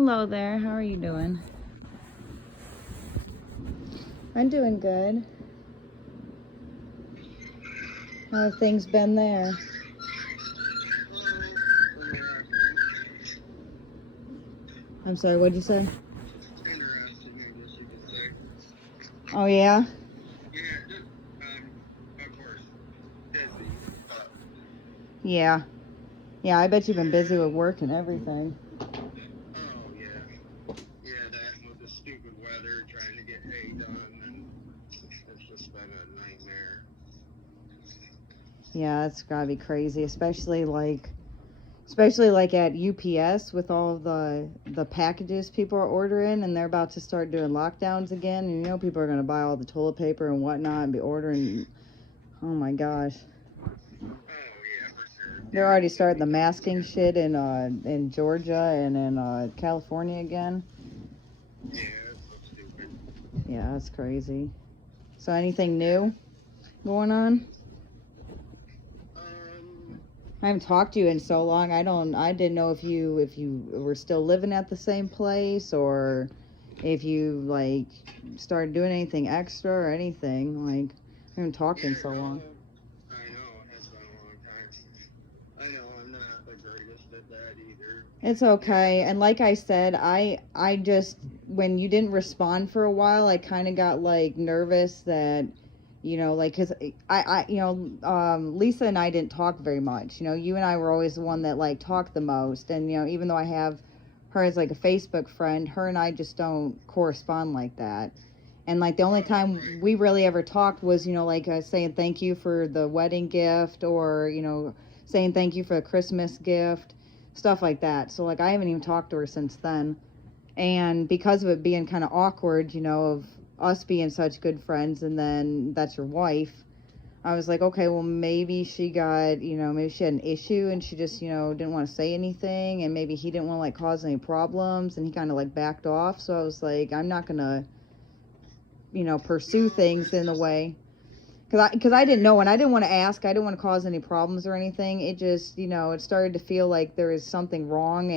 Hello there, how are you doing? I'm doing good. How have things been there? I'm sorry, what'd you say? Interesting, I guess you could say. Oh, yeah? Yeah, just, of course, busy, but Yeah. Yeah, I bet you've been busy yeah, with work and everything. oh yeah, that and with the stupid weather, trying to get hay done, and it's just been a nightmare. Yeah, it's gotta be crazy, especially like at UPS with all the packages people are ordering, and they're about to start doing lockdowns again, and you know people are gonna buy all the toilet paper and whatnot and be ordering. Oh my gosh. Oh yeah, for sure. They're Yeah, already it's gonna starting be the getting masking weird. shit in Georgia and in California again. Yeah, it's so stupid. Yeah, that's crazy. So anything new going on? Um, I haven't talked to you in so long. I didn't know if you were still living at the same place or if you like started doing anything extra or anything. Like I haven't talked in yeah, so long. no, I know it's been a long time. I know I'm not the greatest at that either. It's Yeah, okay. just And like I said, I just when you didn't respond for a while, I kind of got like nervous that like cuz Lisa and I didn't talk very much. You and I were always the one that like talked the most, and even though I have her as like a Facebook friend, her and I just don't correspond like that. And like the only oh time right. we really ever talked was, like saying thank you for the wedding gift, or, saying thank you for the Christmas gift, stuff like that. So like I haven't even talked to her since then. And because of it being kind of awkward, of us being such good friends and then that's your wife, I was like, okay, well maybe she got, maybe she had an issue and she just, didn't want to say anything, and maybe he didn't want to like cause any problems and he kind of like backed off. So I was like, I'm not going to, pursue No, things it's in the just way. Cause I didn't yeah, know, and I didn't want to ask. I didn't want to cause any problems or anything. It just, it started to feel like there is something wrong,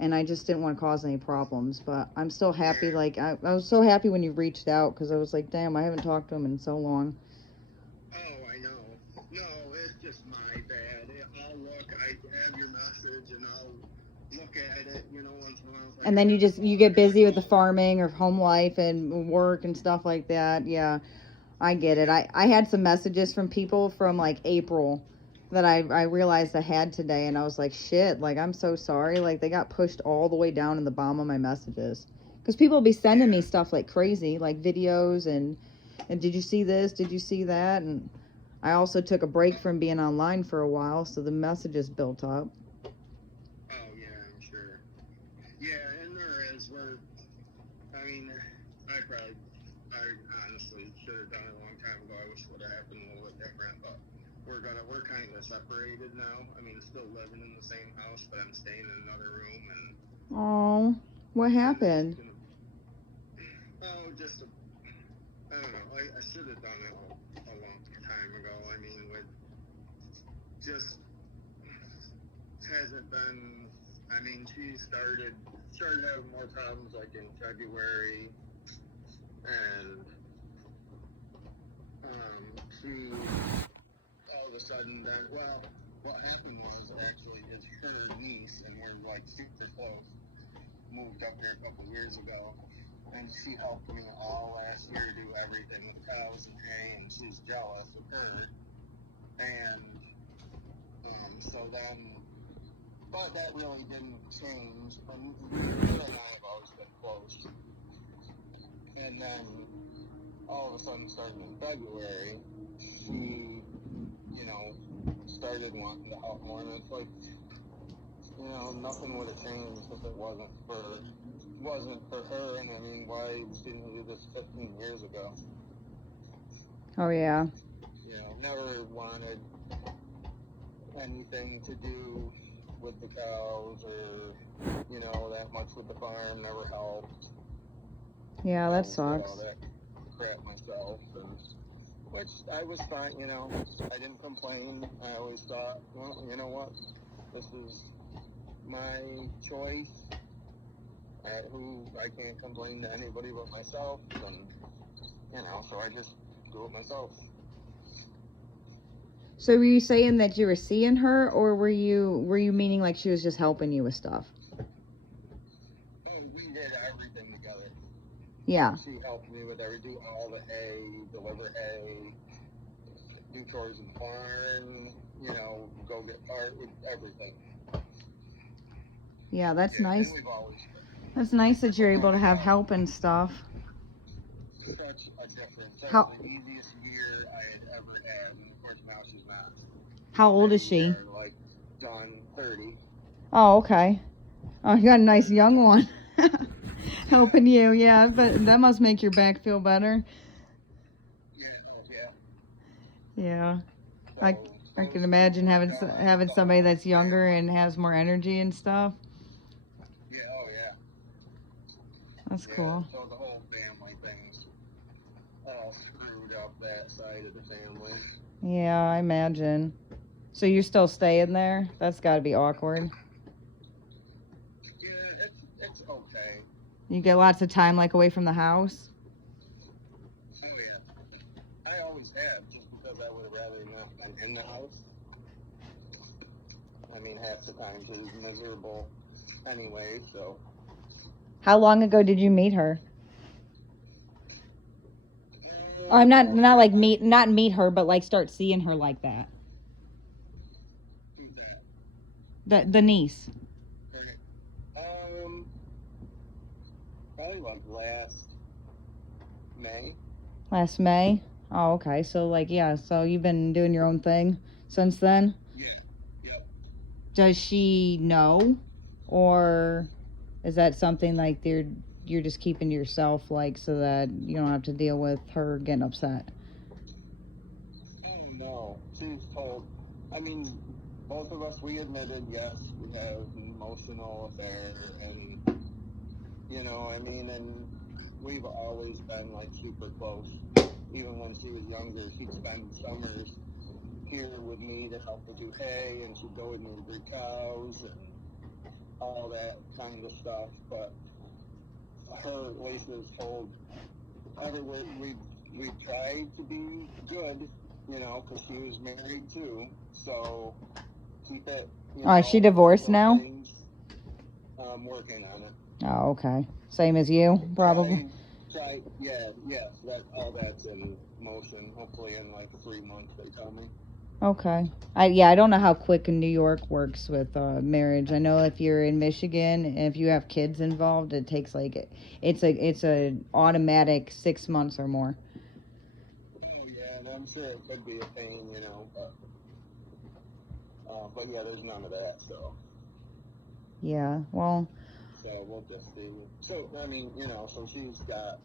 and I just didn't want to cause any problems. But I'm still happy. yeah. Like I was so happy when you reached out, because I was like, damn, I haven't talked to him in so long. Oh, I know. No, it's just my bad. I'll look. I have your message, and I'll look at it. Once in a while, it's like And I then you got the just you phone. I get gotta busy with the call. farming or home life and work and stuff like that. Yeah, I get it. Yep. I had some messages from people from like April that I realized I had today, and I was like, shit, like I'm so sorry. Like they got pushed all the way down in the bottom of my messages. Because people be sending me Yeah. stuff like crazy, like videos and did you see this? Did you see that? And I also took a break from being online for a while, so the messages built up. Oh, yeah. I'm sure. Yeah, and there is. I mean, I honestly should have done it a long time ago. I wish it would have happened a little bit different, but we're kind of separated now. I mean, still living in the same house, but I'm staying in another room, Oh, what and it's happened? gonna. Oh, just I don't know. I should have done it a long time ago. I mean, with just hasn't been. I mean, she started having more problems like in February, and she all of a sudden then what happened was actually is her niece, and we're like super close, moved up here a couple of years ago, and she helped me all last year do everything with the cows and hay, and she's jealous of her. And so then, but that really didn't change. And her and I have always been close. And then all of a sudden, starting in February, she, started wanting to help more. And it's like, nothing would have changed if it wasn't for her. And I mean, why didn't we do this 15 years ago? Oh yeah. Never wanted anything to do with the cows or, that much with the farm, never helped. Yeah, that Always did all sucks. that crap myself, and which I was fine, I didn't complain. I always thought, well, you know what, this is my choice, I can't complain to anybody but myself, and, you know, so I just do it myself. So were you saying that you were seeing her, or were you meaning like she was just helping you with stuff? And we did everything together. Yeah. She helped me with everything, do all the hay, deliver hay, do chores in the barn, you know, go get part with everything. Yeah, that's nice. And we've always That's nice that you're able to have help and stuff. such a difference. That's How the easiest year I had ever had, and of course now she's not. How old is she? They're, like, done 30. Oh, okay. Oh, you got a nice young one. Helping you, yeah, but that must make your back feel better. Yeah. So, I can imagine having somebody that's younger and has more energy and stuff. Yeah, oh yeah. That's cool. So the whole family thing's all screwed up, that side of the family. Yeah, I imagine. So you're still staying there? That's got to be awkward. Yeah, it's okay. You get lots of time like away from the house? Oh yeah. I always have, just because I would have rather not been in the house. I mean, half the time she's miserable anyway, so. How long ago did you meet her? I'm not like not meet her, but like start seeing her like that. Who's that? The niece. Probably like last May. Last May? Oh, okay. So like yeah, so you've been doing your own thing since then? Yeah. Yep. Does she know, or is that something like you're just keeping to yourself, like so that you don't have to deal with her getting upset? I don't know. She's told. I mean, both of us, we admitted, yes, we have an emotional affair, and, you know, I mean, and we've always been, like, super close. Even when she was younger, she'd spend summers here with me to help her do hay, and she'd go with me to breed cows, and all that kind of stuff, but her, Lisa's told everywhere, we've tried to be good, you know, because she was married too, so keep it, you know. Oh, is she divorced now? Things, working on it. Oh, okay. Same as you, probably. All that's in motion. Hopefully in like 3 months, they tell me. Okay. I don't know how quick in New York works with marriage. I know if you're in Michigan and if you have kids involved, it takes like it's a automatic 6 months or more. Oh yeah, and I'm sure it could be a pain, you know, but yeah, there's none of that, so. Yeah. Well. So we'll just see. So I mean, you know, so she's got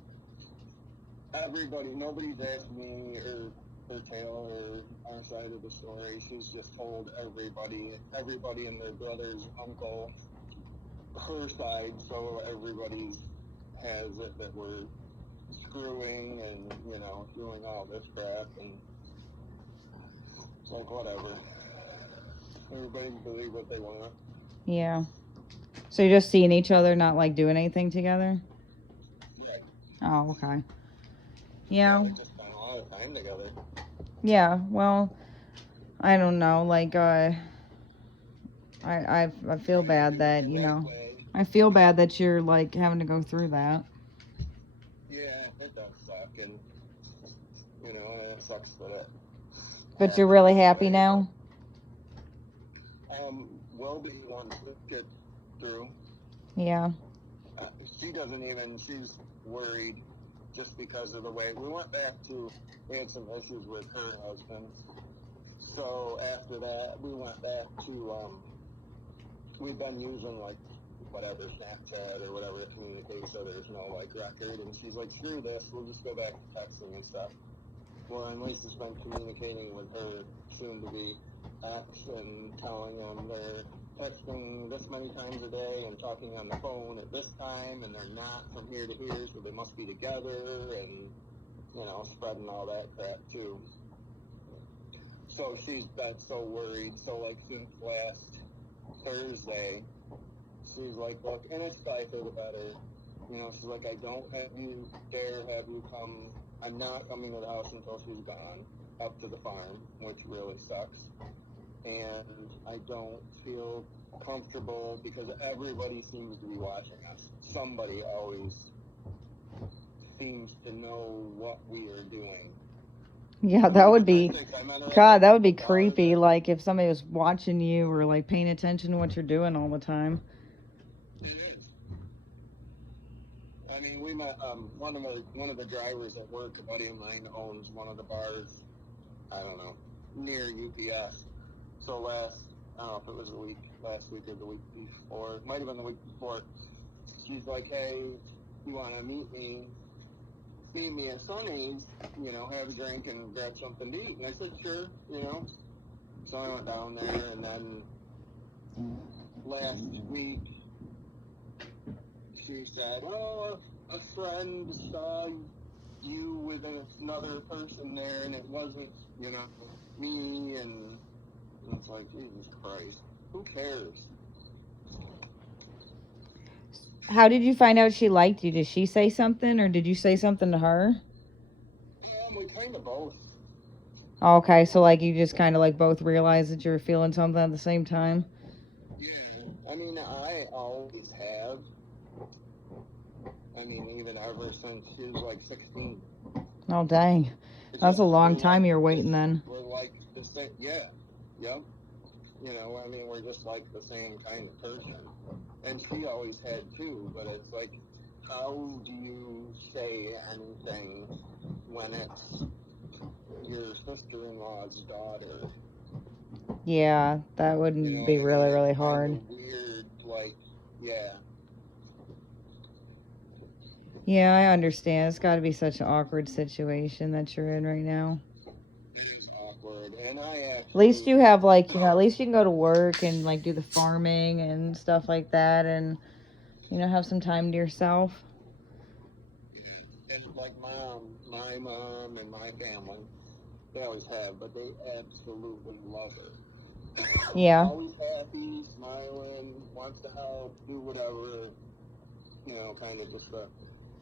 everybody. Nobody's asked me or her tale or our side of the story. She's just told everybody and their brother's uncle, her side, so everybody has it that we're screwing and, you know, doing all this crap, and it's like, whatever. Everybody can believe what they want. Yeah. So you're just seeing each other, not like doing anything together? Right. Oh, okay. Yeah. We just spend a lot of time together. Yeah, well, I don't know, like, I feel bad that, you know, I feel bad that you're, like, having to go through that. Yeah, it does suck, and, you know, and it sucks that it... But you're really happy now? Will be once it gets through. Yeah. She's worried just because of the way, we had some issues with her husband. So after that, we went back to, we've been using like whatever, Snapchat or whatever to communicate, so there's no like record. And she's like, screw this, we'll just go back to texting and stuff. Well, and Lisa's been communicating with her soon-to-be ex and telling them they're texting this many times a day and talking on the phone at this time, and they're not from here to here, so they must be together, and, you know, spreading all that crap too. So she's been so worried. So like since last Thursday, she's like, look, and it's probably for the better. You know, she's like, I don't dare have you come. I'm not coming to the house until she's gone up to the farm, which really sucks. And I don't feel comfortable because everybody seems to be watching us. Somebody always seems to know what we are doing. Yeah, that would be, God, that would be bar, creepy. Like if somebody was watching you or like paying attention to what you're doing all the time. It is. I mean, we met one of the drivers at work. A buddy of mine owns one of the bars. I don't know, near UPS. So I don't know if it was last week or the week before. It might have been the week before. She's like, hey, you want to meet me at Sonny's, you know, have a drink and grab something to eat. And I said, sure, you know. So I went down there, and then last week she said, oh, a friend saw you with another person there, and it wasn't, you know, me, and it's like, Jesus Christ, who cares? How did you find out she liked you? Did she say something or did you say something to her? We kind of both. Okay, so like you just kind of like both realized that you were feeling something at the same time? Yeah, I mean, I always have. I mean, even ever since she was like 16. Oh, dang. That's a long time you're waiting then. We're like the same, yeah, yep. You know, I mean, we're just like the same kind of person. And she always had too, but it's like, how do you say anything when it's your sister-in-law's daughter? Yeah, that would be really, really hard. Weird, like, yeah. Yeah, I understand. It's got to be such an awkward situation that you're in right now. It is awkward, and At least you have like, you know, at least you can go to work and like do the farming and stuff like that and, you know, have some time to yourself. Yeah, and like my mom and my family, they always have, but they absolutely love her. Yeah. Always happy, smiling, wants to help, do whatever. You know, kind of just the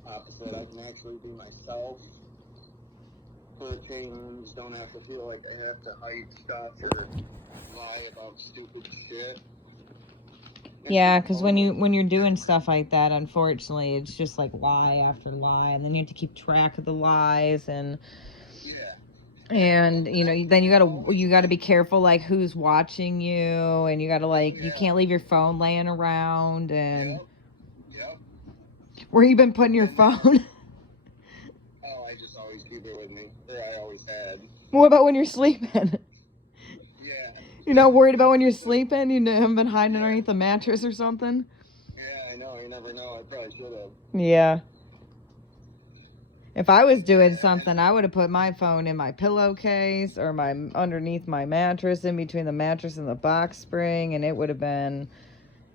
opposite. I can actually be myself for a change. Don't have to feel like I have to hide stuff or lie about stupid shit. Yeah, because when you're doing stuff like that, unfortunately, it's just like lie after lie, and then you have to keep track of the lies, and you know, then you gotta be careful like who's watching you, and you gotta like you can't leave your phone laying around, and where you been putting your phone? Oh, I just always keep it with me, or I always had. What about when you're sleeping? Yeah. You're not worried about when you're sleeping? You haven't been hiding underneath a mattress or something? Yeah, I know. You never know. I probably should have. Yeah. If I was doing something, I would have put my phone in my pillowcase or underneath my mattress, in between the mattress and the box spring, and it would have been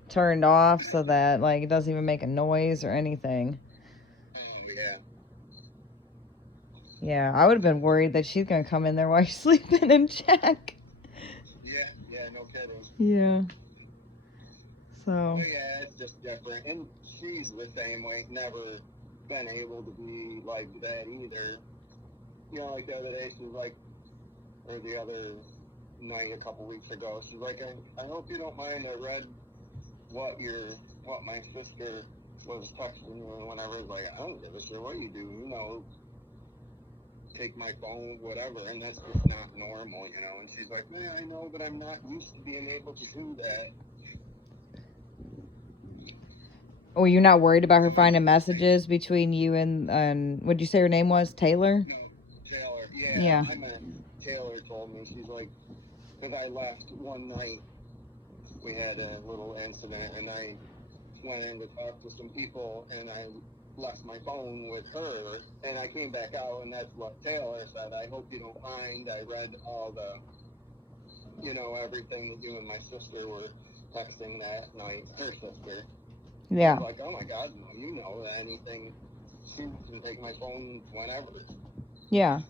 turned off so that like it doesn't even make a noise or anything. Yeah. Yeah, I would have been worried that she's gonna come in there while you're sleeping and check. Yeah, no kidding. Yeah. So. But yeah, it's just different, and she's the same way. Never been able to be like that either. You know, like the other day, she was like, or the other night, a couple weeks ago, she's like, I hope you don't mind. I read what my sister was texting you, and whenever I was like, I don't give a shit what you do, you know. Take my phone, whatever, and that's just not normal, you know. And she's like, yeah, I know, but I'm not used to being able to do that. Oh, you're not worried about her finding messages between you and what'd you say her name was? Taylor? No, Taylor. Yeah. I mean, Taylor told me, she's like, because I left one night, we had a little incident, and I went in to talk to some people, and I left my phone with her, and I came back out, and that's what Taylor said. I hope you don't mind. I read all the, you know, everything that you and my sister were texting that night, her sister. Yeah. I was like, oh my God, no, you know anything. She can take my phone whenever. Yeah.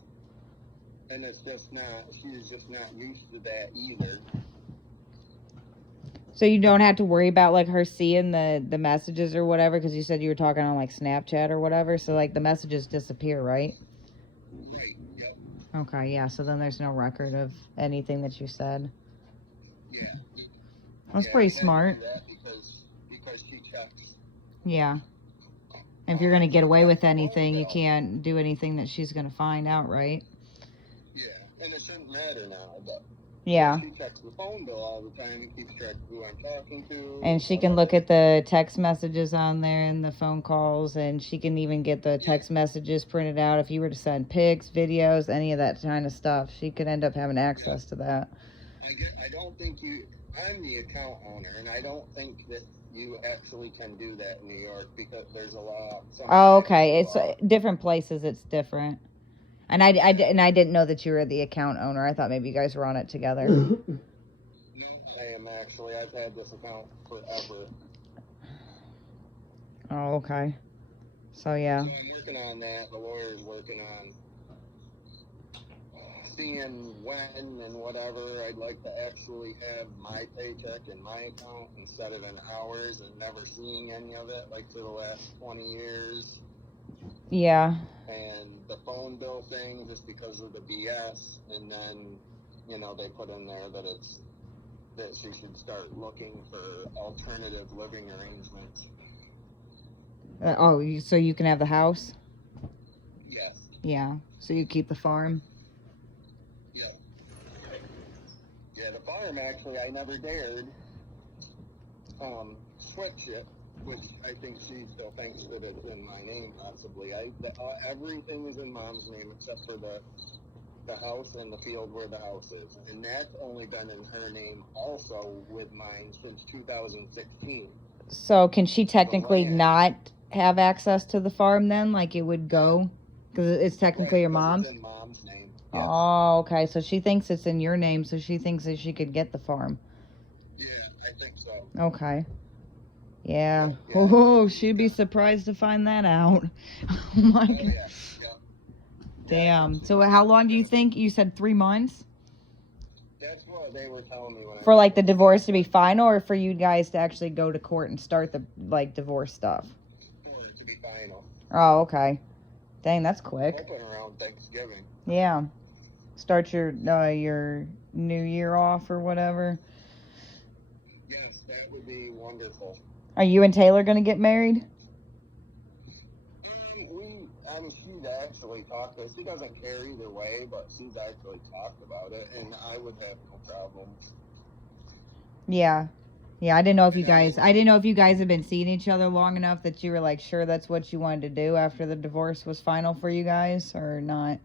And it's just not, she's just not used to that either. So you don't have to worry about like her seeing the messages or whatever, because you said you were talking on like Snapchat or whatever. So like the messages disappear, right? Right, yep. Okay, yeah. So then there's no record of anything that you said. Yeah. That's Yeah, pretty we had to smart. do that because she checks. Yeah. And if you're gonna get away checks with the phone anything, you bill. can't do anything that she's gonna find out, right? Yeah, and it shouldn't matter now, but Yeah. she checks the phone bill all the time and keeps track of who I'm talking to. And she can look at the text messages on there and the phone calls, and she can even get the text messages printed out. If you were to send pics, videos, any of that kind of stuff, she could end up having access to that. I don't think I'm the account owner, and I don't think that you actually can do that in New York because there's a law. Oh, okay. It's different places. It's different. And I didn't know that you were the account owner. I thought maybe you guys were on it together. No, I am actually. I've had this account forever. Oh, okay. So yeah. So I'm working on that. The lawyer's working on seeing when and whatever. I'd like to actually have my paycheck in my account instead of in ours, and never seeing any of it like for the last 20 years. Yeah. And the phone bill thing, just because of the BS, and then they put in there that she should start looking for alternative living arrangements. So you can have the house? Yes. Yeah. So you keep the farm? Yeah. Yeah, the farm, actually, I never dared switch it, which I think she still thinks that it's in my name, possibly. Everything is in Mom's name except for the house and the field where the house is. And that's only been in her name also with mine since 2016. So can she technically not have access to the farm then? Like it would go? Because it's technically your mom's? It's in Mom's name. Yes. Oh, okay. So she thinks it's in your name, so she thinks that she could get the farm. Yeah, I think so. Okay. Yeah. Oh, she'd be surprised to find that out. Oh my God. Yeah. Damn. So how long do you think? You said 3 months? That's what they were telling me when for like the divorce to be final, or for you guys to actually go to court and start the like divorce stuff? To be final. Oh, okay. Dang, that's quick. Hoping around Thanksgiving. Yeah. Start your new year off or whatever. Yes, that would be wonderful. Are you and Taylor gonna get married? She's actually talked. She doesn't care either way, but she's actually talked about it, and I would have no problem. Yeah. I didn't know if you guys have been seeing each other long enough that you were like sure that's what you wanted to do after the divorce was final for you guys, or not.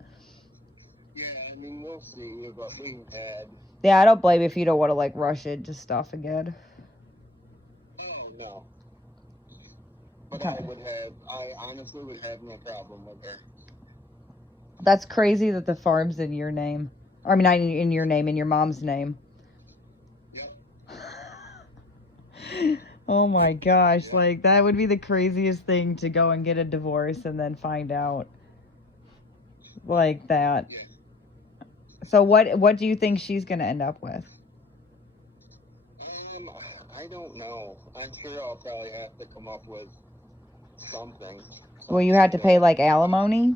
Yeah, I mean, we'll see, but we had. Yeah, I don't blame you if you don't want to like rush into stuff again. Oh no. But I honestly would have no problem with her. That's crazy that the farm's in your name. I mean, not in your name, in your mom's name. Yeah. Oh my gosh, yeah. Like that would be the craziest thing to go and get a divorce and then find out like that. Yeah. So what do you think she's going to end up with? I don't know. I'm sure I'll probably have to come up with something. Well, you had to pay like alimony?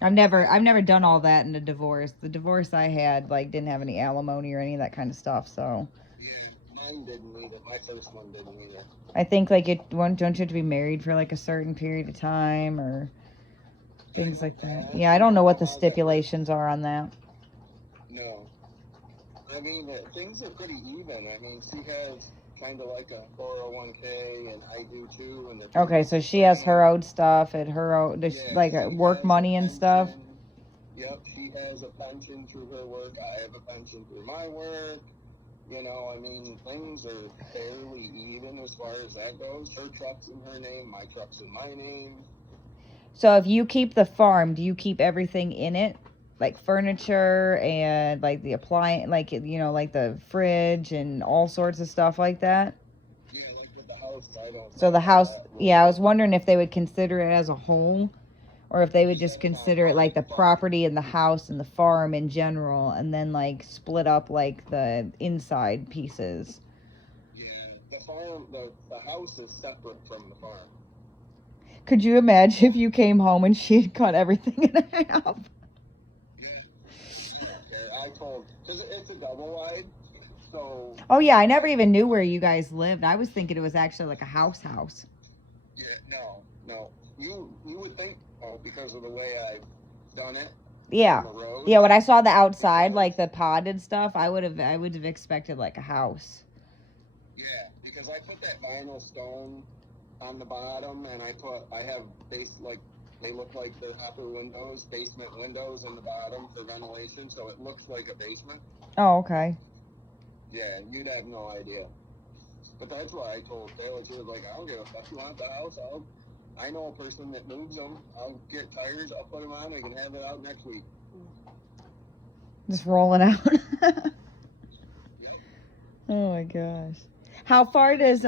I've never done all that in a divorce. The divorce I had like didn't have any alimony or any of that kind of stuff, so. Yeah, mine didn't either. My first one didn't either. I think like don't you have to be married for like a certain period of time or things like that. Yeah, I don't know what the stipulations are on that. No. I mean, things are pretty even. I mean, she has kind of like a 401k, and I do too. And okay, so she has her own stuff and her own, like work money and stuff. Yep, she has a pension through her work. I have a pension through my work. I mean, things are fairly even as far as that goes. Her truck's in her name, my truck's in my name. So if you keep the farm, do you keep everything in it? Like furniture and like the appliance, like, like the fridge and all sorts of stuff like that? Yeah, like with the house, I don't. So the house, I was wondering if they would consider it as a whole, or if they would just consider it like the property and the house and the farm in general, and then like split up like the inside pieces. farm, the house is separate from the farm. Could you imagine if you came home and she had cut everything in half? Yeah. I don't care. I told, because it's a double wide, so. Oh, yeah, I never even knew where you guys lived. I was thinking it was actually like a house. Yeah, no. You would think, because of the way I've done it. Yeah. On the road, Yeah, when I saw the outside, like the pod and stuff, I would have expected like a house. Yeah, because I put that vinyl stone on the bottom, and I have they look like they're upper windows, basement windows in the bottom for ventilation, so it looks like a basement. Oh, okay. Yeah, you'd have no idea. But that's why I told Taylor. She was like, I don't give a fuck. You want the house? I know a person that moves them. I'll get tires. I'll put them on. We can have it out next week. Just rolling out. Yep. Oh my gosh. How far does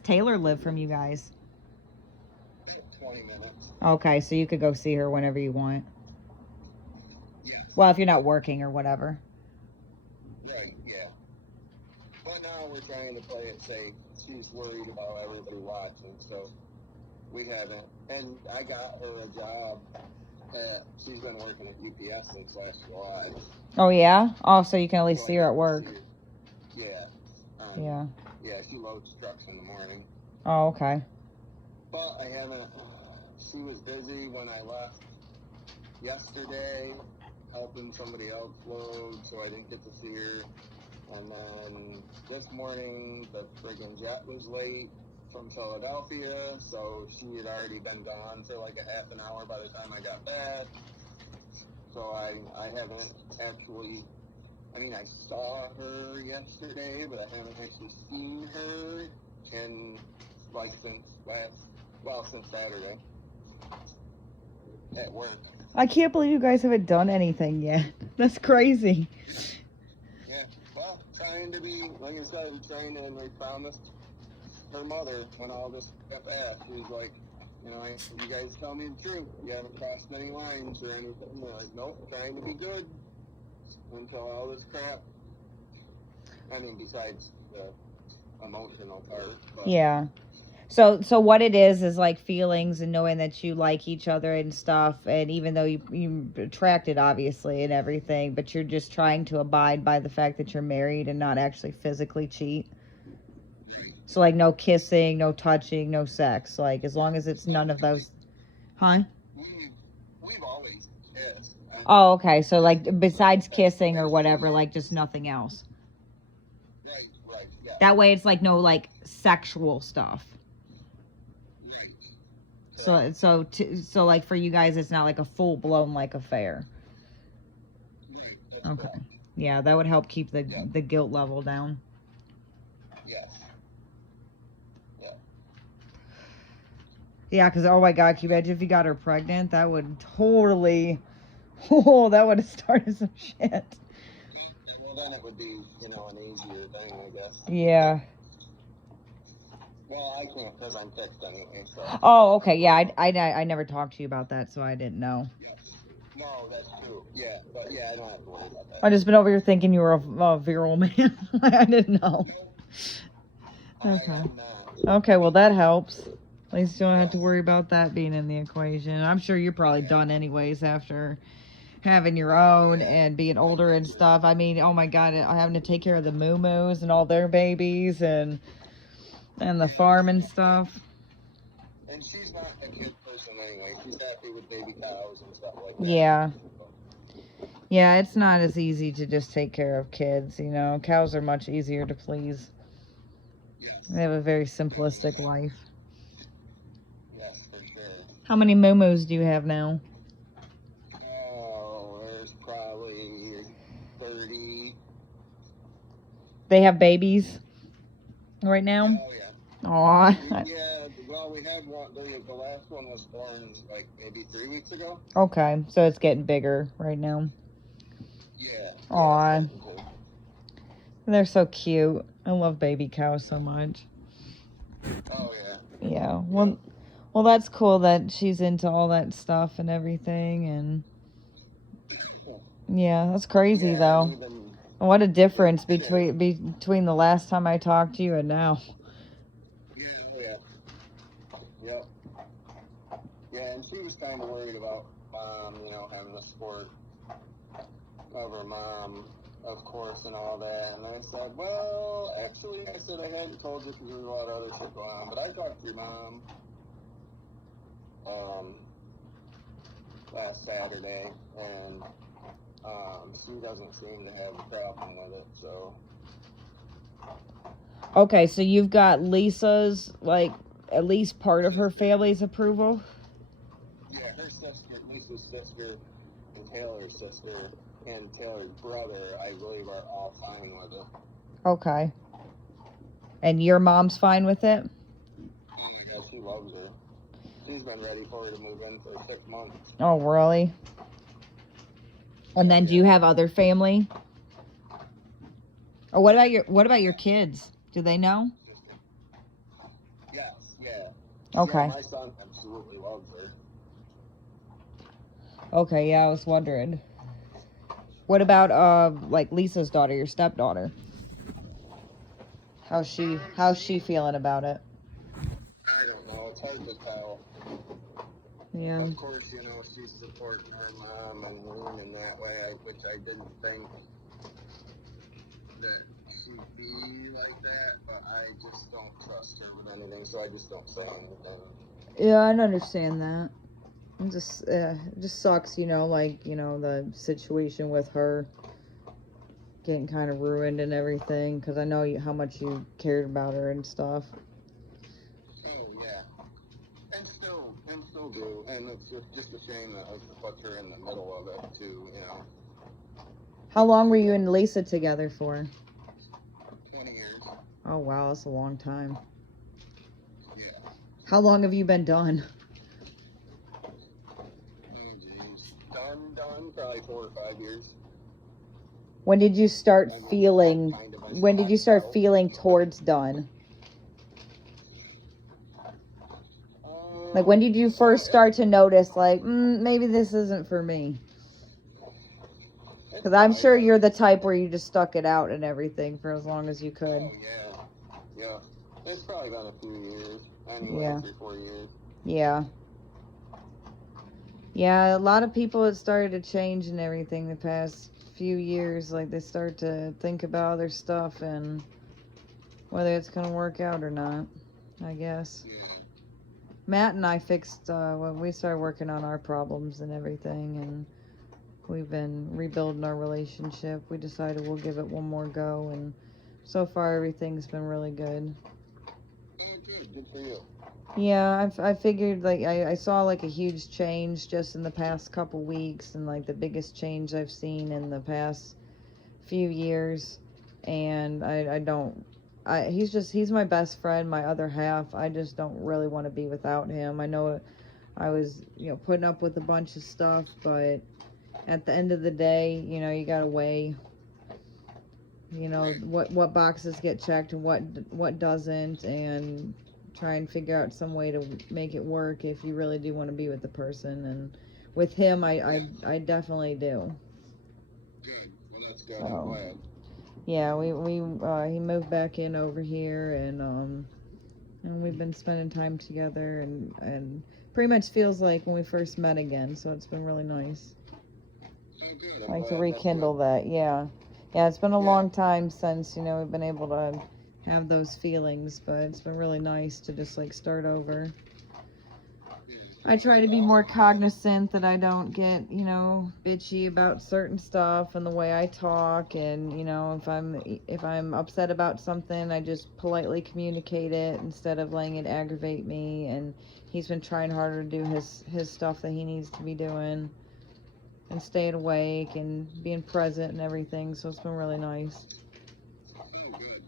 Taylor live from you guys? 20 minutes. Okay, so you could go see her whenever you want. Yes. Well, if you're not working or whatever. Right, yeah. But now we're trying to play it safe. She's worried about everybody watching, so we haven't. And I got her a job. She's been working at UPS since last July. Oh, yeah? Oh, so you can at least see her at work. Yeah. Yeah. Yeah, she loads trucks in the morning. Oh, okay. But I haven't. She was busy when I left yesterday, helping somebody else load, so I didn't get to see her. And then this morning, the friggin' jet was late from Philadelphia, so she had already been gone for like a half an hour by the time I got back. So I haven't actually, I saw her yesterday, but I haven't actually seen her since Saturday at work. I can't believe you guys haven't done anything yet. That's crazy. Yeah, well, trying to be, like I said, and we found her mother, when all this got asked, she was like, you guys tell me the truth. You haven't crossed any lines or anything. They're like, nope, trying to be good until all this crap. Besides the emotional part. But. Yeah. So what it is like feelings and knowing that you like each other and stuff, and even though you attracted obviously and everything, but you're just trying to abide by the fact that you're married and not actually physically cheat. So like no kissing, no touching, no sex. Like as long as it's none of those. Huh? We've always kissed. Oh, okay. So like besides kissing or whatever, like just nothing else. Right. Yeah. That way it's like no like sexual stuff. Right. So like for you guys, it's not like a full blown like affair. Right. Okay. Correct. Yeah, that would help keep the guilt level down. Yes. Yeah. Yeah, because oh my God, can you imagine if you got her pregnant? That would totally, that would have started some shit. Yeah, well, then it would be, an easier thing, I guess. Yeah. Well, I can't because I'm fixed anyway. So. Oh, okay. Yeah, I never talked to you about that, so I didn't know. Yes. No, that's true. Yeah, but yeah, I don't have to worry about that. I just been over here thinking you were a virile man. I didn't know. Okay. Okay, well that helps. At least you don't have to worry about that being in the equation. I'm sure you're probably done anyways after having your own and being older and stuff. Oh my God, having to take care of the moo-moos and all their babies and the farm and stuff. And she's not a kid person anyway. She's happy with baby cows and stuff like that. Yeah. Yeah, it's not as easy to just take care of kids, Cows are much easier to please. Yes. They have a very simplistic life. Yes, for sure. How many moo-moos do you have now? Oh, there's probably 30. They have babies right now? Oh, yeah. Aw. Yeah, well, we had one. The last one was born like maybe 3 weeks ago. Okay, so it's getting bigger right now. Yeah. Aw. They're so cute. I love baby cows so much. Oh, yeah. Yeah. Well, that's cool that she's into all that stuff and everything, and yeah, that's crazy though. What a difference between the last time I talked to you and now. Yeah, yeah. Yep. Yeah, and she was kind of worried about mom, having the support of her mom, of course, and all that. And I said, well, actually, I said I hadn't told you because there was a lot of other shit going on. But I talked to your mom last Saturday, and she doesn't seem to have a problem with it. So. Okay, so you've got Lisa's, like, at least part of her family's approval? Yeah, her sister, Lisa's sister, and Taylor's sister, and Taylor's brother, I believe, are all fine with it. Okay. And your mom's fine with it? Oh my God, she loves her. She's been ready for her to move in for 6 months. Oh, really? And then do you have other family? Or what about your kids? Do they know? Yes, yeah. Okay. Yeah, my son absolutely loves her. Okay, yeah, I was wondering. What about like Lisa's daughter, your stepdaughter? How's she feeling about it? I don't know. It's hard to tell. Yeah. Of course, she's supporting her mom and leaning that way, which I didn't think that she'd be like that, but I just don't trust her with anything, so I just don't say anything. Yeah, I understand that. It just sucks, like, the situation with her getting kind of ruined and everything, because I know how much you cared about her and stuff. Oh, yeah. And still do. And it's just a shame that I put her in the middle of it, too, How long were you and Lisa together for? 20 years. Oh, wow, that's a long time. Yeah. How long have you been done? Oh, jeez. Done, probably 4 or 5 years. When did you start feeling towards done? Like, when did you first start to notice, like, maybe this isn't for me? Because I'm sure you're the type where you just stuck it out and everything for as long as you could. Oh, yeah. Yeah. It's probably been a few years. Anyway, Yeah. 3-4 years. Yeah. Yeah, a lot of people have started to change and everything the past few years. Like, they start to think about their stuff and whether it's going to work out or not, I guess. Yeah. Matt and I fixed, when we started working on our problems and everything, and we've been rebuilding our relationship. We decided we'll give it one more go, and so far everything's been really good. Oh, good for you. Yeah, I figured, like, I saw, like, a huge change just in the past couple weeks, and, like, the biggest change I've seen in the past few years, and he's my best friend, my other half. I just don't really want to be without him. I know I was, putting up with a bunch of stuff, but at the end of the day, you gotta weigh, what boxes get checked and what doesn't, and try and figure out some way to make it work if you really do want to be with the person. And with him, I definitely do. Good. Well, that's good. So, I'm glad. yeah, he moved back in over here, and we've been spending time together, and pretty much feels like when we first met again, so it's been really nice. Oh, good. I'm Like to glad. rekindle that, yeah. Yeah, it's been a long time since, we've been able to have those feelings, but it's been really nice to just, like, start over. I try to be more cognizant that I don't get, bitchy about certain stuff and the way I talk, and, if I'm upset about something, I just politely communicate it instead of letting it aggravate me. And he's been trying harder to do his stuff that he needs to be doing and staying awake and being present and everything, so it's been really nice. Oh, good.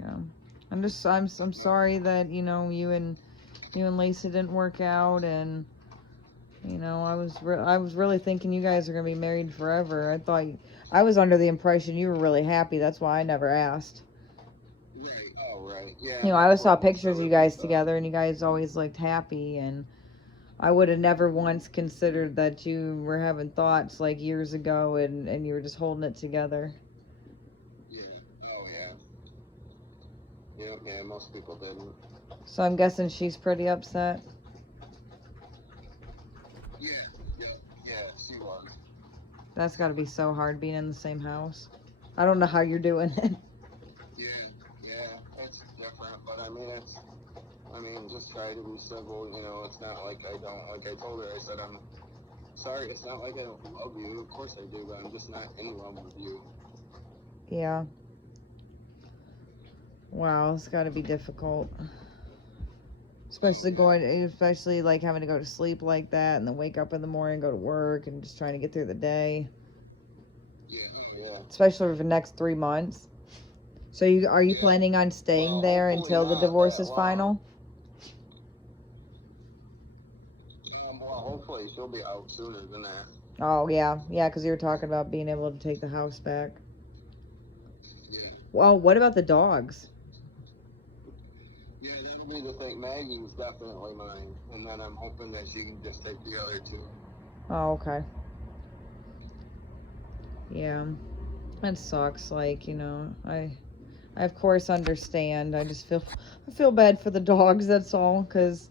Yeah. I'm sorry that, you and Lisa didn't work out, and I was really thinking you guys are gonna be married forever. I was under the impression you were really happy. That's why I never asked. Right. Oh, right. Yeah. I always saw pictures of you guys together, and you guys always looked happy, and I would have never once considered that you were having thoughts like years ago, and you were just holding it together. Yeah, most people didn't. So I'm guessing she's pretty upset. Yeah, she was. That's got to be so hard being in the same house. I don't know how you're doing it. Yeah, it's different, but I mean, just try to be civil, you know, it's not like I don't, like I told her, I said, I'm sorry, it's not like I don't love you, of course I do, but I'm just not in love with you. Yeah. Wow, it's got to be difficult. Especially like having to go to sleep like that and then wake up in the morning, go to work, and just trying to get through the day. Yeah. Especially for the next 3 months. So are you planning on staying there until the divorce is final? Well, hopefully she'll be out sooner than that. Oh, yeah, because you were talking about being able to take the house back. Yeah. Well, what about the dogs? Yeah, that'll be the thing. Maggie's definitely mine, and then I'm hoping that she can just take the other two. Oh, okay. Yeah, that sucks. Like, I of course understand. I feel bad for the dogs. That's all, because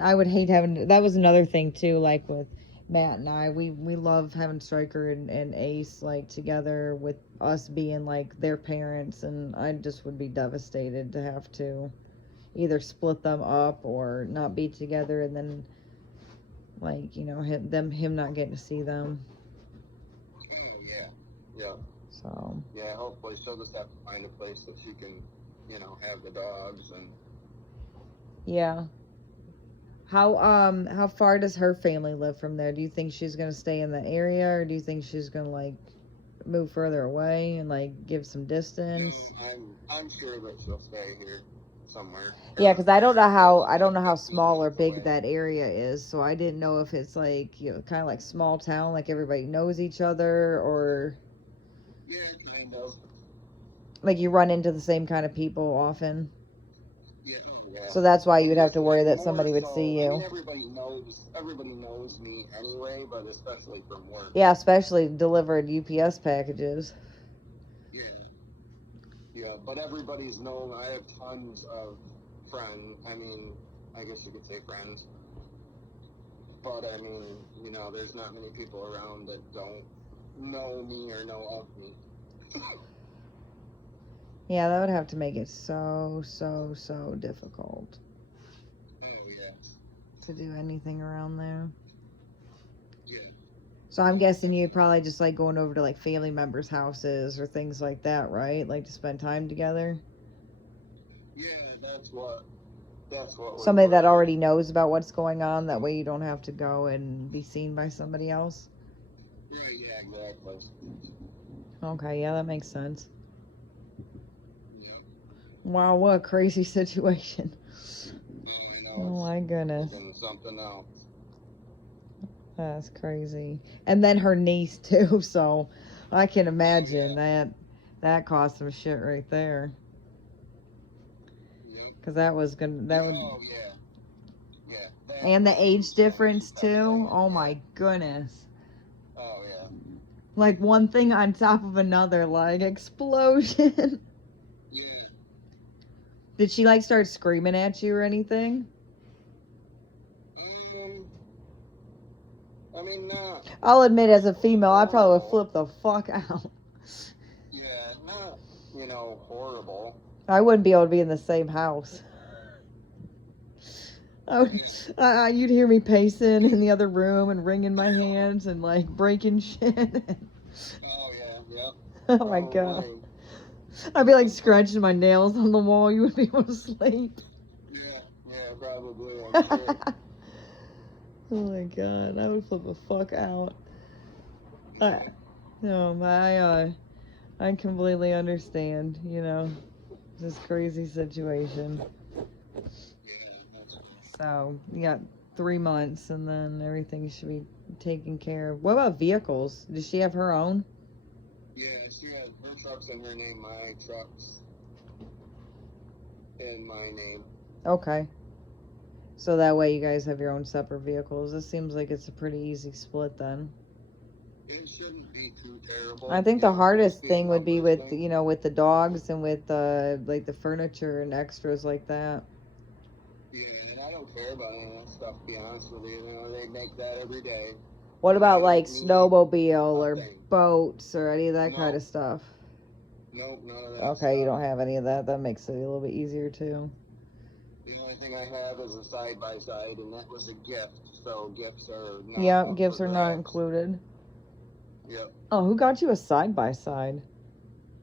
I would hate having. That was another thing too. Like with Matt and I, we love having Stryker and Ace like together with us being like their parents, and I just would be devastated to have to either split them up or not be together, and then like him not getting to see them. Yeah. So. Yeah, hopefully she'll just have to find a place that she can, have the dogs and. Yeah. How far does her family live from there? Do you think she's gonna stay in the area, or do you think she's gonna like move further away and like give some distance? Yeah, I'm sure that she'll stay here somewhere. Yeah, because I don't know how small or big that area is, so I didn't know if it's like kind of like small town, like everybody knows each other, or yeah, kind of. Like you run into the same kind of people often. Yeah. So that's why you would have to worry that somebody would see you. I mean, everybody knows me anyway, but especially from work. Yeah, especially delivered UPS packages. Yeah, but everybody's known. I have tons of friends. I mean, I guess you could say friends. But I mean, there's not many people around that don't know me or know of me. Yeah, that would have to make it so difficult. Oh, yeah. To do anything around there. Yeah. So I'm guessing you'd probably just like going over to like family members' houses or things like that, right? Like to spend time together. Yeah, that's what. Somebody that already knows about what's going on. That way you don't have to go and be seen by somebody else. Yeah, exactly. Okay, yeah, that makes sense. Yeah. Wow, what a crazy situation. Yeah, Oh my goodness. Something else. That's crazy. And then her niece too, so I can imagine that caused some shit right there. Because that would. Oh, yeah. And the age difference too. Oh my goodness. Oh yeah. Like one thing on top of another, like explosion. Yeah. Did she like start screaming at you or anything? I mean, not. I'll admit, as a female, I probably would flip the fuck out. Yeah, not, horrible. I wouldn't be able to be in the same house. You'd hear me pacing in the other room and wringing my hands and like breaking shit. Oh yeah. Oh my god. I'd be like scratching my nails on the wall. You would be able to sleep. Yeah, probably. I'm sure. Oh my god, I would flip the fuck out. I completely understand, this crazy situation. So, you got 3 months and then everything should be taken care of. What about vehicles? Does she have her own? Yeah, she has her truck's in her name, my truck's in my name. Okay. So that way you guys have your own separate vehicles. This seems like it's a pretty easy split then. It shouldn't be too terrible. I think You the know, it's supposed hardest to be a thing would be numbers with, thing. with the dogs and with like the furniture and extras like that. Yeah, and I don't care about any of that stuff, to be honest with you. You know, they make that every day. What And I about like don't need snowmobile a or thing. boats or any of that kind No, of stuff? nope, none of that Okay, you stuff. don't have any of that. That makes it a little bit easier too. The only thing I have is a side by side, and that was a gift. So gifts are not Yep, up for gifts are not grabs. included. Yep, Oh, who got you a side by side?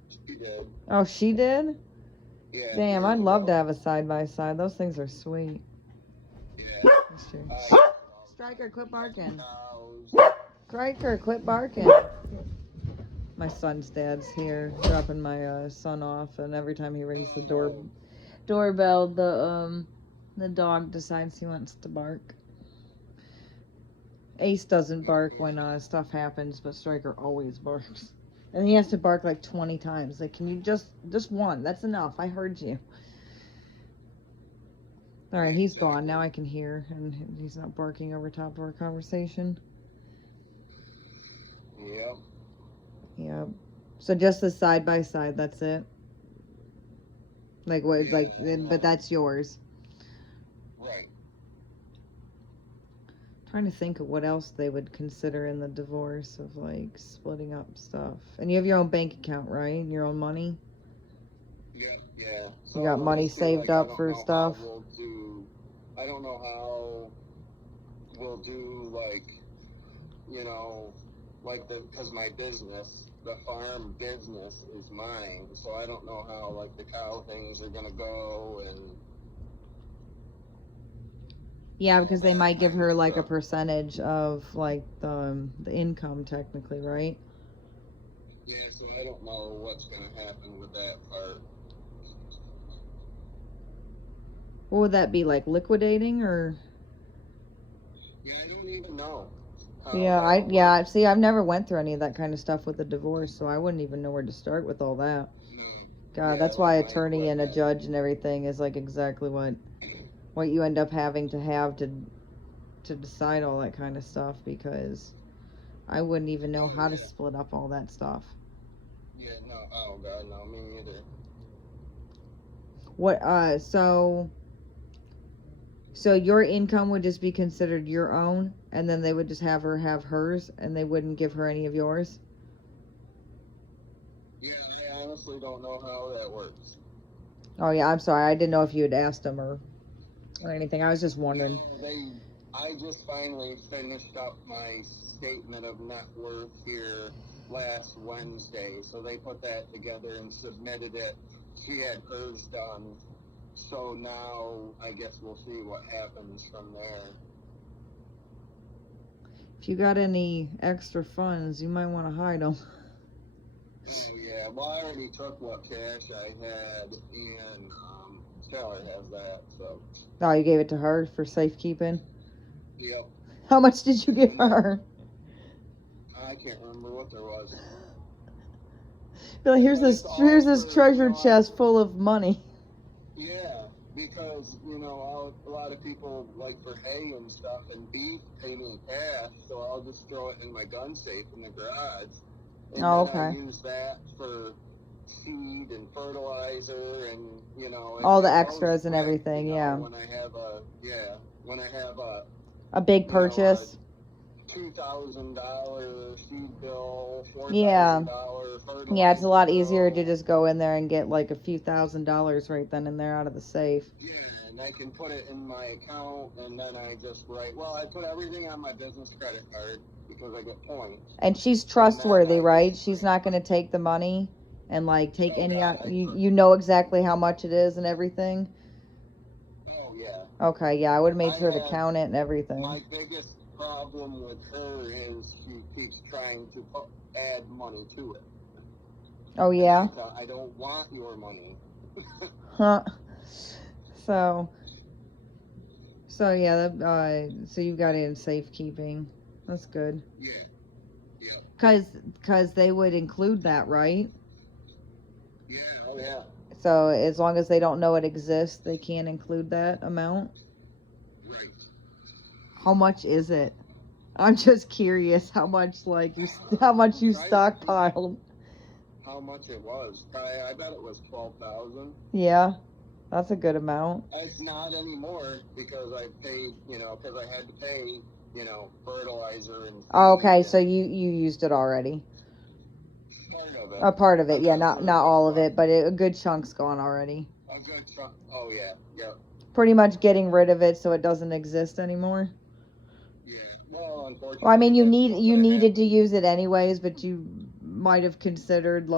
she did. Oh, she did? Yeah, Damn, I'd years love to ago. have a side by side. Those things are sweet. Yeah. That's true. I got it all the Striker, time. quit She got barking. cows. Striker, quit barking. My son's dad's here, dropping my son off, and every time he rings the doorbell, the dog decides he wants to bark. Ace doesn't bark when stuff happens, but Striker always barks. And he has to bark like 20 times. Like, can you just one? That's enough. I heard you. All right, he's gone. Now I can hear, and he's not barking over top of our conversation. Yep. Yep. So just the side by side. That's it. Like what? Yeah, Like, but that's yours. right. Trying to think of what else they would consider in the divorce of like splitting up stuff. And you have your own bank account, right? Your own money. Yeah. So You got let me money see, saved like, I up don't for know stuff. how we'll do. I don't know how we'll do, like, you know, like because my business, the farm business, is mine. So I don't know how, like, the cow things are gonna go and. Yeah, because they that might give kind her of like a stuff. percentage of like the income technically, right? Yeah, so I don't know what's gonna happen with that part. What would that be, like liquidating or? Yeah, I don't even know how Yeah, that'll work. yeah. See, I've never went through any of that kind of stuff with the divorce, so I wouldn't even know where to start with all that. No. God, Yeah, that's why like my attorney and a equipment. judge and everything is like exactly what you end up having to have to decide all that kind of stuff, because I wouldn't even know Oh how to yeah. split up all that stuff. Yeah, no. Oh god, no, me neither. What so your income would just be considered your own, and then they would just have her have hers, and they wouldn't give her any of yours? Yeah, I honestly don't know how that works. Oh yeah, I'm sorry. I didn't know if you had asked them or anything. I was just wondering. No, I just finally finished up my statement of net worth here last Wednesday. So they put that together and submitted it. She had hers done. So now I guess we'll see what happens from there. If you got any extra funds, you might want to hide them. Oh yeah, well I already took what cash I had, and Taylor has that. So. Oh, you gave it to her for safekeeping? Yep. How much did you give her? I can't remember what there was. Bill, here's But it's here's all this for, treasure chest full of money. Yeah, because a lot of people like for hay and stuff and beef pay me cash, so I'll just throw it in my gun safe in the garage, and Oh, then I okay. use that for seed and fertilizer and All the it goes extras and quick, everything, yeah. when I have A big purchase. $2,000 seed bill, Yeah. $4,000 fertilizer Yeah, it's a lot easier to bill. just go in there and get like a few $1,000s right then and there out of the safe. Yeah, and I can put it in my account, and then I just write. Well, I put everything on my business credit card because I get points. And she's And trustworthy, then right? She's not going to take the money and like take Oh any God, out. You know exactly how much it is and everything. Oh yeah. Okay, yeah, I would have made I sure to had count it and everything. My biggest problem with her is she keeps trying to add money to it. Oh yeah. I don't want your money. Huh. So yeah, so you got it in safekeeping. That's good. Yeah. Cause they would include that, right? Yeah. Oh yeah. So as long as they don't know it exists, they can't include that amount. Right. How much is it? I'm just curious how much you stockpiled. How much it was? I bet it was 12,000. Yeah, that's a good amount. It's not anymore because I paid, because I had to pay, fertilizer and. Okay, so you used it already. Part of it. A part of it, yeah, not all of it, but a good chunk's gone already. A good chunk. Oh yeah, yep. Pretty much getting rid of it so it doesn't exist anymore. Yeah. Well, unfortunately. Well, I mean, you needed to use it anyways, but you might have considered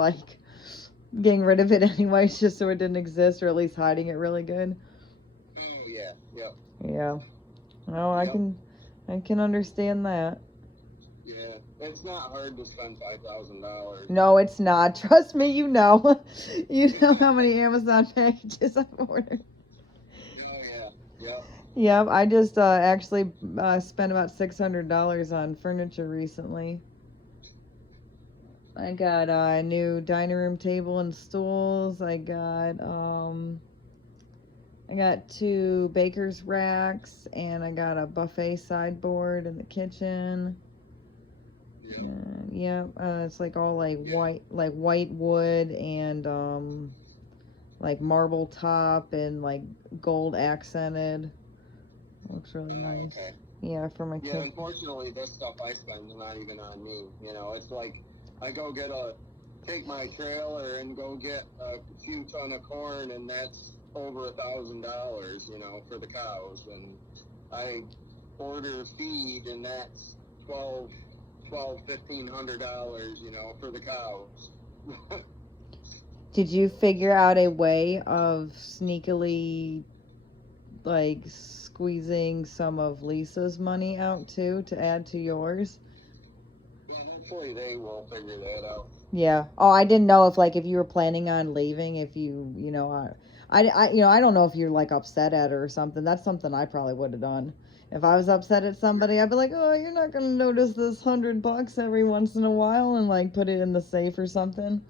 getting rid of it anyways, just so it didn't exist, or at least hiding it really good. Oh yeah, yep. Yeah. Well, Yep. I can understand that. Yeah, it's not hard to spend $5,000. No, it's not. Trust me, you know. You know how many Amazon packages I've ordered. Oh yeah, yep. Yep, I just actually spent about $600 on furniture recently. I got a new dining room table and stools. I got 2 baker's racks, and I got a buffet sideboard in the kitchen. Yeah. It's all white wood and marble top and gold accented. Looks really nice. Okay. Yeah, for my Yeah, kids. unfortunately, this stuff I spend is not even on me. It's like I take my trailer and go get a few ton of corn, and that's over $1,000, for the cows. And I order feed, and that's $1,500, for the cows. Did you figure out a way of sneakily squeezing some of Lisa's money out too to add to yours? Yeah, hopefully they will figure that out. Yeah. Oh, I didn't know if you were planning on leaving, if I don't know if you're upset at her or something. That's something I probably would have done. If I was upset at somebody, I'd be like, "Oh, you're not gonna notice this $100 every once in a while," and put it in the safe or something.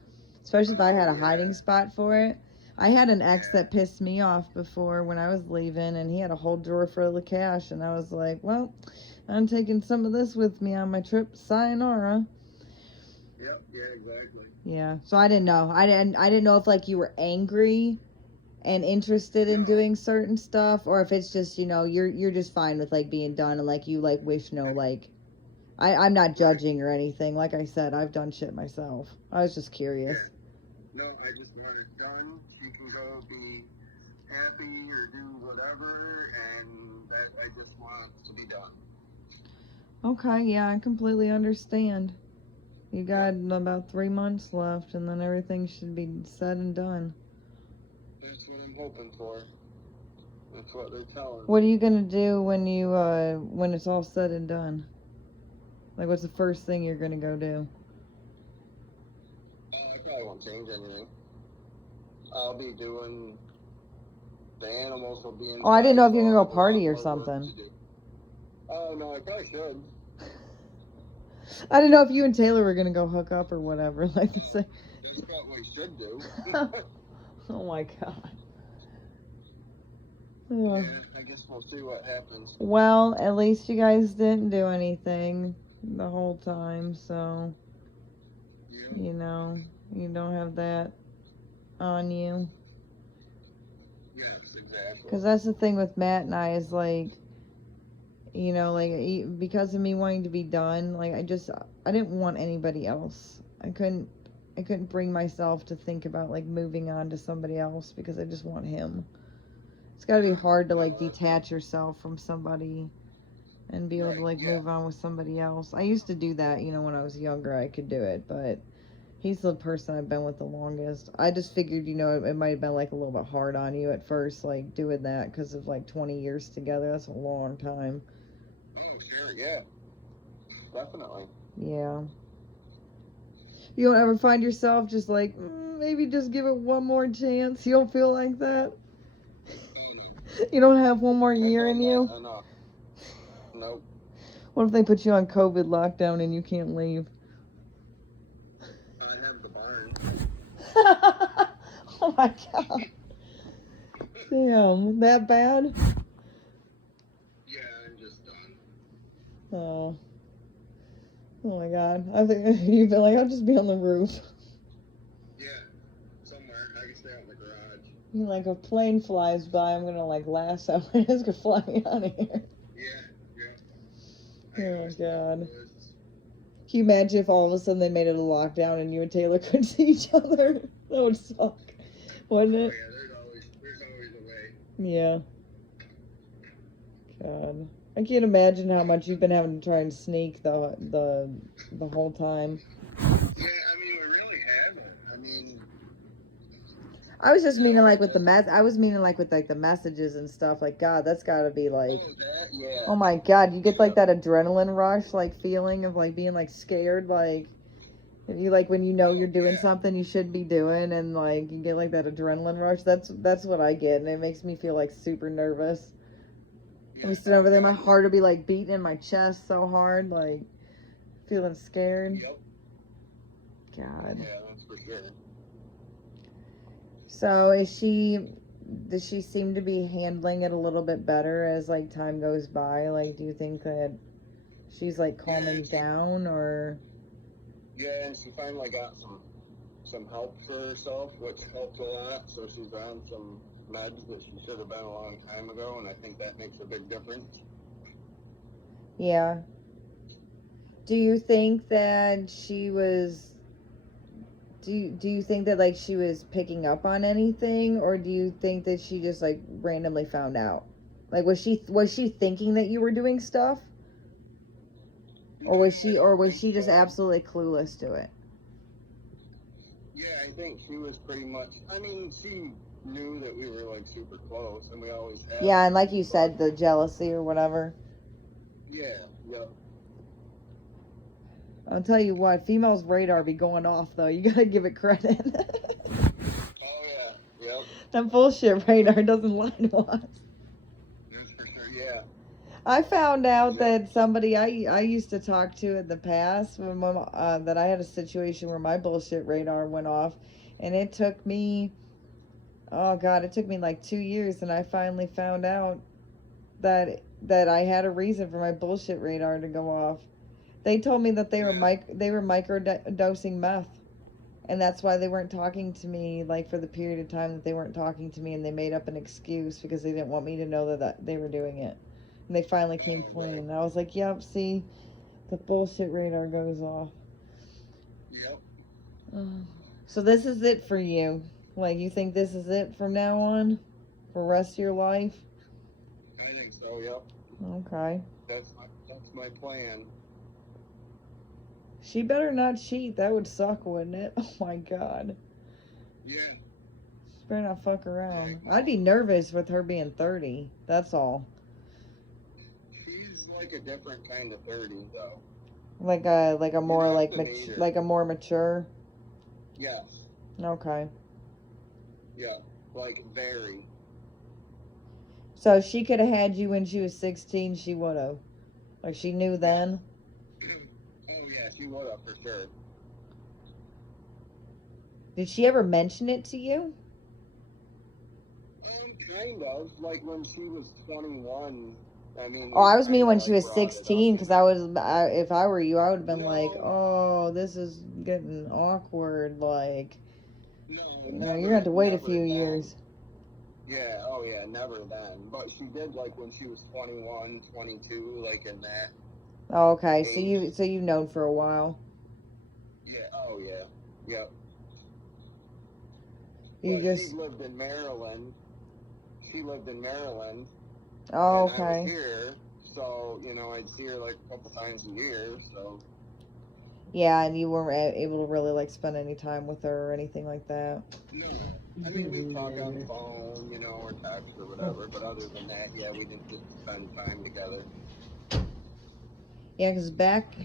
Especially if I had a hiding spot for it. I had an ex that pissed me off before when I was leaving, and he had a whole drawer full of cash, and I was like, "Well, I'm taking some of this with me on my trip. Sayonara." Yep. Yeah. Exactly. Yeah. So I didn't know. I didn't know if you were angry and interested in doing certain stuff, or if it's just you're just fine with being done, and you wish I'm not judging or anything. Like I said, I've done shit myself. I was just curious. Yeah. No, I just want it done. She can go be happy or do whatever, and I just want it to be done. Okay, yeah, I completely understand. You got about 3 months left, and then everything should be said and done. That's what I'm hoping for. That's what they're telling me. What are you gonna do when it's all said and done? What's the first thing you're gonna go do? I probably won't change anything. I'll be doing. The animals will be in. Oh, I didn't know if you were gonna go party or something. Oh no, I probably should. I didn't know if you and Taylor were gonna go hook up or whatever. To say. That's what we should do. Oh my god. Yeah, I guess we'll see what happens. Well, at least you guys didn't do anything the whole time, so you don't have that on you. Yes, exactly. Because that's the thing with Matt and I is because of me wanting to be done, I didn't want anybody else. I couldn't bring myself to think about moving on to somebody else because I just want him. It's got to be hard to detach yourself from somebody and be able to move on with somebody else. I used to do that, when I was younger. I could do it, but he's the person I've been with the longest. I just figured, it might have been a little bit hard on you at first, doing that because of 20 years together. That's a long time. Oh, sure, yeah, definitely. Yeah. You don't ever find yourself just maybe just give it one more chance? You don't feel like that? You don't have one more year in you? Enough. Nope. What if they put you on COVID lockdown and you can't leave? I have the barn. Oh my god. Damn, that bad? Yeah, I'm just done. Oh. Oh my god. I think you've been like, I'll just be on the roof. Yeah, somewhere. I can stay out in the garage. You're like, a plane flies by, I'm gonna like lasso it. It's gonna fly me out of here. Yeah. Oh god. Can you imagine if all of a sudden they made it a lockdown and you and Taylor couldn't see each other? That would suck, wouldn't it? Oh, yeah, there's always a way. Yeah. God. I can't imagine how much you've been having to try and sneak the whole time. Yeah, I mean, we really haven't. I mean, I was just meaning like with I was meaning like with like the messages and stuff. Like, God, that's gotta be like, yeah. oh my God, you get like that adrenaline rush, like feeling of like being like scared, like you like when you know you're doing something you should be doing, and like you get like that adrenaline rush. That's what I get, and it makes me feel like super nervous. I'm sitting over there, my heart will be like beating in my chest so hard, like feeling scared. Yep. God. Yeah, that's for sure. So does she seem to be handling it a little bit better as like time goes by? Like, do you think that she's like calming down, or? Yeah, and she finally got some help for herself, which helped a lot. So she's on some meds that she should have been a long time ago, and I think that makes a big difference. Yeah. Do you think that she was do you think that like she was picking up on anything, or do you think that she just like randomly found out? Like, was she thinking that you were doing stuff? Or was she just absolutely clueless to it? Yeah, I think she was pretty much, I mean, she knew that we were like super close, and we always had. Yeah, and like you said, the jealousy or whatever. Yeah, yep. I'll tell you what, females' radar be going off though. You gotta give it credit. Oh yeah, yep. That bullshit radar doesn't lie to us. That's for sure, yeah. I found out that somebody I used to talk to in the past, when that I had a situation where my bullshit radar went off, and it took me, oh God, it took me like 2 years, and I finally found out that I had a reason for my bullshit radar to go off. They told me that they were microdosing meth, and that's why they weren't talking to me like for the period of time that they weren't talking to me, and they made up an excuse because they didn't want me to know that they were doing it. And they finally came clean. And I was like, yep, see, the bullshit radar goes off. Yep. So this is it for you. Like, you think this is it from now on? For the rest of your life? I think so, yep. Okay. That's my plan. She better not cheat. That would suck, wouldn't it? Oh my God. Yeah. She better not fuck around. I'd be nervous with her being 30. That's all. She's like a different kind of 30, though. Like a more like a more mature. Yes. Okay. Yeah. Like very. So she could have had you when she was 16. She would have. Like, she knew then. Oh yeah, she would have for sure. Did she ever mention it to you? Kind of. Like when she was 21. I mean. Oh, I was meaning when she was 16, because if I were you, I would have been like, oh, this is getting awkward. Like, no, you're gonna have to wait a few years. Yeah, oh yeah, never then. But she did like when she was 21, 22, like in that. Oh, okay. Age. So you've known for a while. Yeah. Oh yeah. Yep. She lived in Maryland. Oh, and I okay. was here, so I'd see her like a couple times a year. So. Yeah, and you weren't able to really like spend any time with her or anything like that. No, I mean we talk on the phone, or text or whatever. But other than that, yeah, we didn't just spend time together. Yeah, because back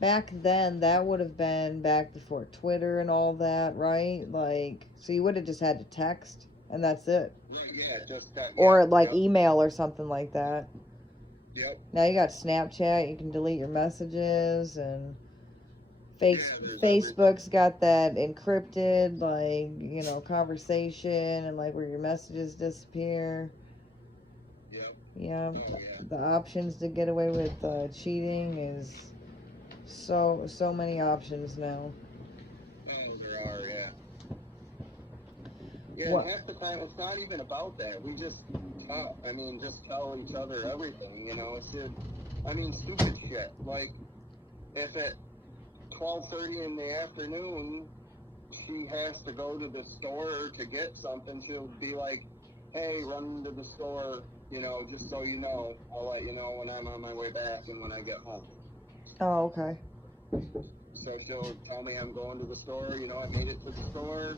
then, that would have been back before Twitter and all that, right? Like, so you would have just had to text, and that's it. Right, yeah, just that. Or like email or something like that. Yep. Now you got Snapchat, you can delete your messages, and Facebook's got that encrypted, like, conversation, and like where your messages disappear. Yep. Yeah, Oh yeah. the options to get away with cheating is so many options now. Oh, there are, yeah. Yeah, and What? half the time it's not even about that. We just talk. I mean, just tell each other everything. It should. I mean, stupid shit. Like if at 12:30 in the afternoon she has to go to the store to get something, she'll be like, "Hey, run to the store. Just so you know, I'll let you know when I'm on my way back and when I get home." Oh, okay. So she'll tell me I'm going to the store. I made it to the store,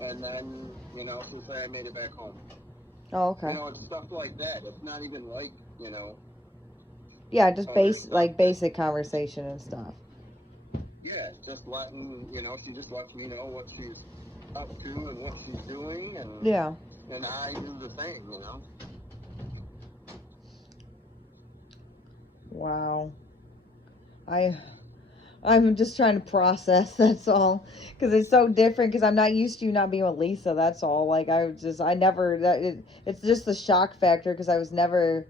and then she'll say I made it back home. Oh, okay. It's stuff like that. It's not even like, Yeah, just other stuff like that, basic conversation and stuff. yeah, just letting, she just lets me know what she's up to and what she's doing, Yeah. and I do the same. Wow. I I'm just trying to process. That's all, because it's so different. Because I'm not used to you not being with Lisa. That's all. Like I never. It's just the shock factor because I was never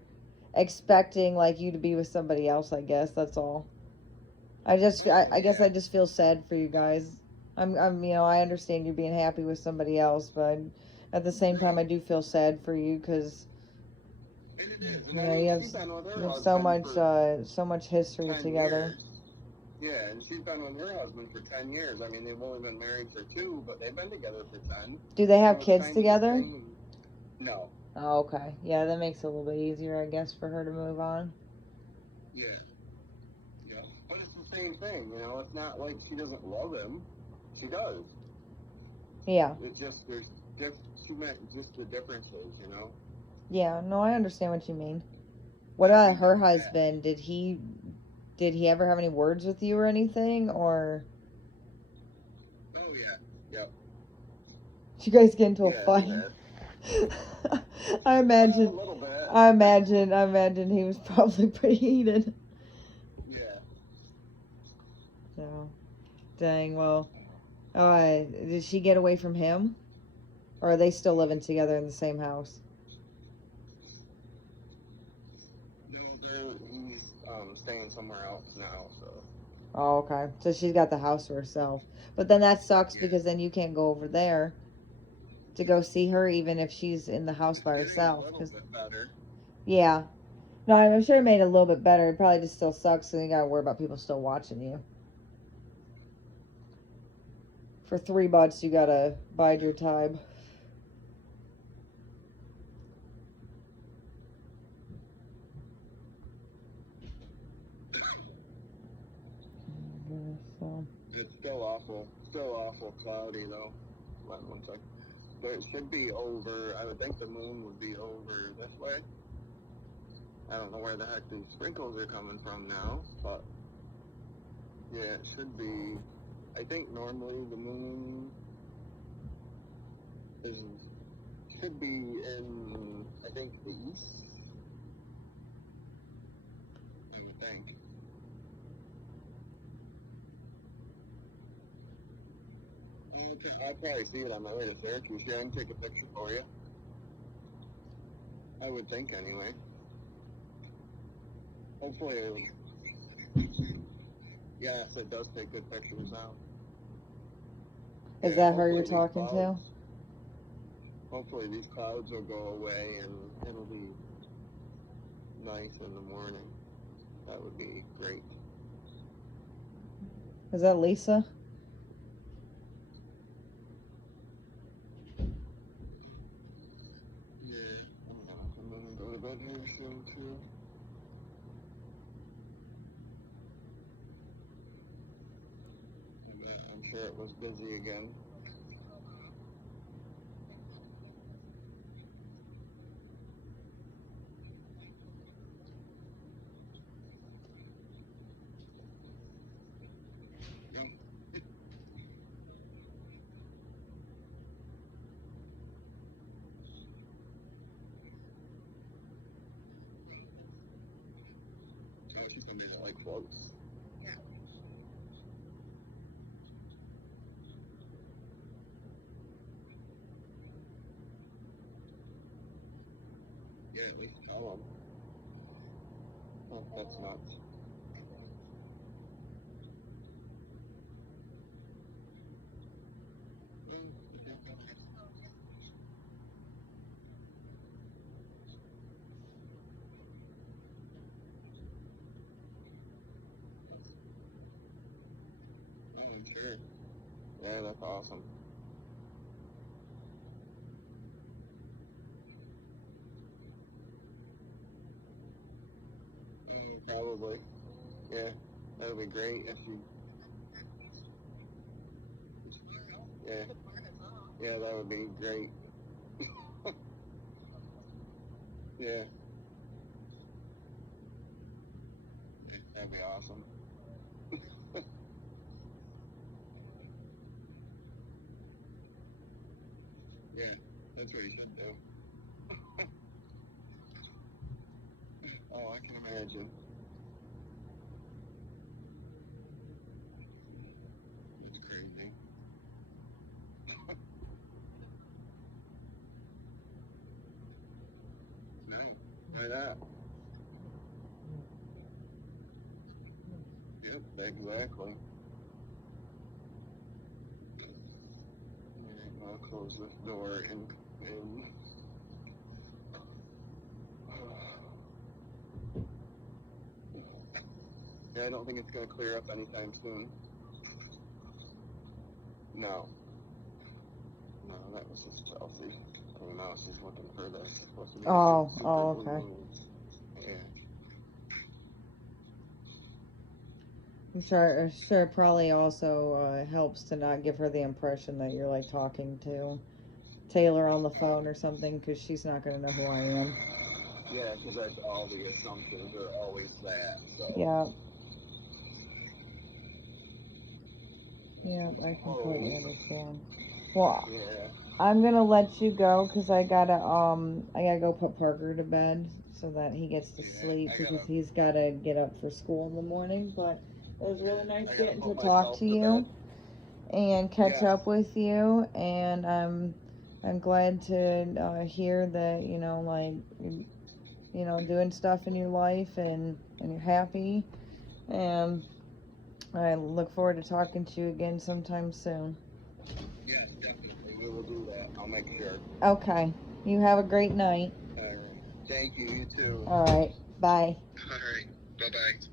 expecting like you to be with somebody else. I guess that's all. Oh, I guess yeah. I just feel sad for you guys. I understand you being happy with somebody else, but at the same time, I do feel sad for you because And it is. And I mean, she's been with you her have husband for so much history 10 together. years. Yeah, and she's been with her husband for 10 years. I mean, they've only been married for 2, but they've been together for 10. Do they have So it's kids kind of the together? same. No. Oh, okay. Yeah, that makes it a little bit easier, I guess, for her to move on. Yeah. Yeah. But it's the same thing. It's not like she doesn't love him. She does. Yeah. It's just she meant just the differences. Yeah, no, I understand what you mean. What I about think her it's that. husband? Did he ever have any words with you or anything, or Oh yeah. Yep. did you guys get into a Yeah, he fight? has. I A imagine little bit. I imagine he was probably pretty heated. Yeah. So, dang, well, did she get away from him? Or are they still living together in the same house? No, he's staying somewhere else now. So Oh, okay. So she's got the house to herself. But then that sucks yeah, because then you can't go over there to go see her even if she's in the house it's by getting a herself. little 'Cause bit better. yeah. No, I'm sure it made it a little bit better. It probably just still sucks, so you gotta worry about people still watching you. For $3, you gotta bide your time. So, It's still awful cloudy though. One second. But it should be over. I would think the moon would be over this way. I don't know where the heck these sprinkles are coming from now, but yeah, it should be. I think normally the moon is should be in, I think, the east. I would think. Okay, I'll probably see it on my way to Syracuse. Yeah, I can take a picture for you. I would think anyway. Hopefully, yes, it does take good pictures now. is Yeah, that her you're talking to? hopefully these clouds will go away and it'll be nice in the morning. That would be great. Is that Lisa? Yeah, I'm gonna go to bed here soon too. Yeah, I'm sure it was busy again. Yeah. Oh, she's gonna be like close. Yeah, at least tell them. That's nuts. Oh, sure. Yeah, that's awesome. Probably. Yeah, that would be great if you. Yeah, yeah, that would be great. Yeah, that'd be awesome. Yeah, that's what you should do. Oh, I can imagine. That's crazy. No, why not? Yep, exactly. Yeah, I'll close this door and yeah, I don't think it's gonna clear up anytime soon. No, no, that was just Chelsea. I mean, now she's looking for this. It's supposed to be Oh, super oh, blue okay. moon. Yeah. I'm sure it probably also helps to not give her the impression that you're like talking to Taylor on the phone or something, because she's not going to know who I am. Yeah, because that's all the assumptions are always that. So. Yeah. Yeah, I completely Oh. understand. Well, Yeah. I'm gonna let you go because I gotta go put Parker to bed so that he gets to Yeah. sleep I because gotta. he's gotta get up for school in the morning. But it was really Yeah, nice I gotta getting to put talk myself to to bed. you and catch Yeah. up with you, and I'm glad to hear that doing stuff in your life and you're happy, and I look forward to talking to you again sometime soon. Yes, definitely. We will do that. I'll make sure. Okay. You have a great night. All right. Thank you. You too. All right. Bye. All right. Bye bye.